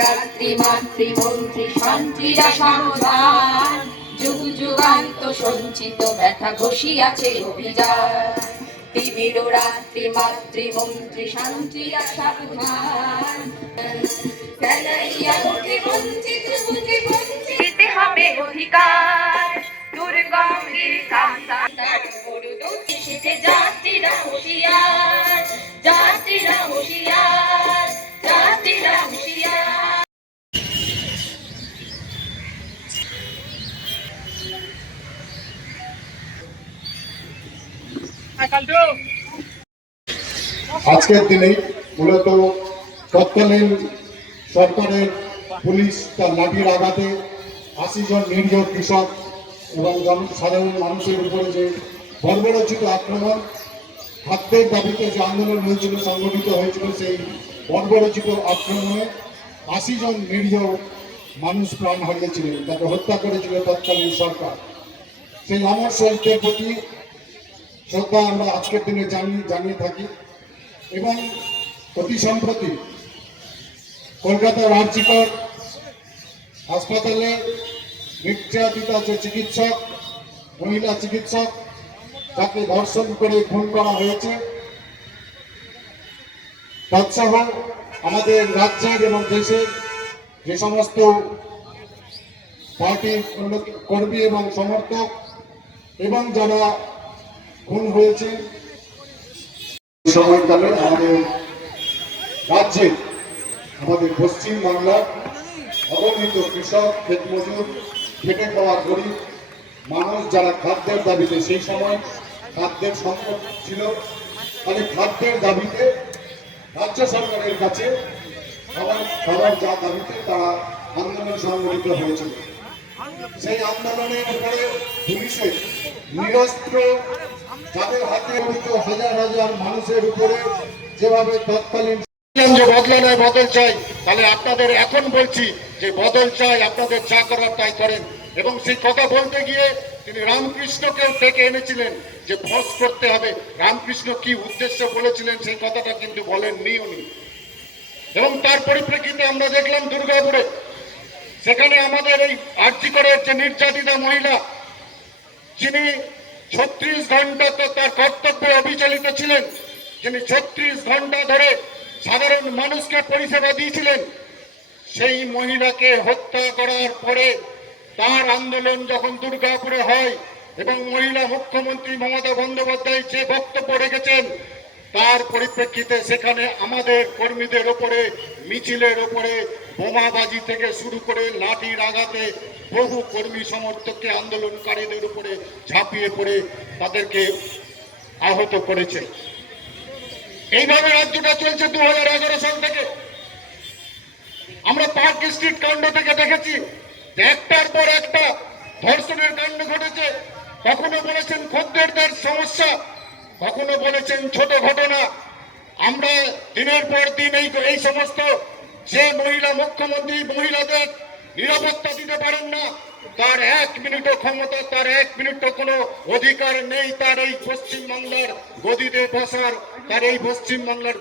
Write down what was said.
রাত্রি মাতৃমন্ত্রী শান্তিরা সাবধান, যুগ যুগান্ত সঞ্চিত ব্যথা ঘষিয়াছে অভিযান। তিমির রাত্রি মাতৃমন্ত্রী শান্তিরা সাবধান, বঞ্চিত বুঝে বঞ্চিত হবে অধিকার। দুর্গমের কান্তার এসেছে যাত্রীরা হুঁশিয়ার, যাত্রীরা হুঁশিয়ার, যাত্রীরা হুঁশিয়ার। আজকের দিনে মূলত তৎকালীন সরকারের পুলিশ তার লাঠির আঘাতে ৮০ জন নির্ভর কৃষক এবং সাধারণ মানুষের উপরে যে বর্বরোচিত আক্রমণ, খাদ্যের দাবিতে যে আন্দোলন হয়েছিল, সংগঠিত হয়েছিল, সেই বর্বরোচিত আক্রমণে ৮০ জন নির্ভর মানুষ প্রাণ হারিয়েছিলেন, তাকে হত্যা করেছিল তৎকালীন সরকার। সেই অমর শহীদদের প্রতি শ্রদ্ধা আমরা আজকের দিনে জানিয়ে থাকি। এবং অতি সম্প্রতি কলকাতার আর.জি. কর হাসপাতালে নির্যাতিতা যে চিকিৎসক, মহিলা চিকিৎসক, তাকে ধর্ষণ করে খুন করা হয়েছে, তৎসহ আমাদের রাজ্যের এবং দেশের যে সমস্ত পার্টির কর্মী এবং সমর্থক এবং যারা খুন হয়েছে, সময়কালে আমাদের রাজ্যে, আমাদের পশ্চিম বাংলার অগণিত কৃষক, ক্ষেত মজুর, খেটে খাওয়া গরিব মানুষ যারা খাদ্যের দাবিতে, সেই সময় খাদ্যের সংকট ছিল, তাহলে খাদ্যের দাবিতে রাজ্য সরকারের কাছে খাবার যা দাবিতে তারা আন্দোলন সংগঠিত হয়েছিল। সেই আন্দোলনের উপরে পুলিশের নিরস্ত্র, যাদের হাতে হাজার হাজার মানুষের উপরে যেভাবে তৎকালীন যে বদলা নয় বদল চাই, তাহলে আপনাদের এখন বলছি যে বদল চাই, আপনাদের যা করার তাই করেন। এবং সেই কথা বলতে গিয়ে তিনি রামকৃষ্ণকেও ডেকে এনেছিলেন যে ভোজ করতে হবে। রামকৃষ্ণ কি উদ্দেশ্যে বলেছিলেন সেই কথাটা কিন্তু বলেননি উনি। এবং তার পরিপ্রেক্ষিতে আমরা দেখলাম দুর্গাপুরে, সেখানে আমাদের এই আর.জি. করের যে নির্যাতিতা মহিলা, যিনি ৩৬ ঘন্টা তো তার কর্তব্যে অবিচলিত ছিলেন, যিনি ৩৬ ঘন্টা ধরে সাধারণ মানুষকে পরিষেবা দিয়েছিলেন, সেই মহিলাকে হত্যা করার পরে তার আন্দোলন যখন দুর্গাপুরে হয় এবং মহিলা মুখ্যমন্ত্রী মমতা বন্দ্যোপাধ্যায় যে বক্তব্য রেখেছেন, তার পরিপ্রেক্ষিতে সেখানে আমাদের কর্মীদের ওপরে, মিছিলের ওপরে বোমাবাজি থেকে শুরু করে লাঠির আঘাতে বহু কর্মী সমর্থককে, আন্দোলনকারীদের উপরে ঝাঁপিয়ে পড়ে তাদেরকে আহত করেছে। এইভাবে রাজ্যটা চলছে 2011 সাল থেকে। আমরা পার্ক স্ট্রিট কাণ্ড থেকে দেখেছি একটার পর একটা ধর্ষণের কাণ্ড ঘটেছে। কখনো বলেছেন খদ্দেরদের সমস্যা, কখনো বলেছেন ছোট ঘটনা। আমরা দিনের পর দিন এই সমস্ত, যে মহিলা মুখ্যমন্ত্রী মহিলাদের নিরাপত্তা দিতে পারেন না, তার 1 মিনিটও ক্ষমতা, তার 1 মিনিটও কোনো অধিকার নেই তার এই পশ্চিমবাংলার গদিতে বসার, তার এই পশ্চিমবাংলার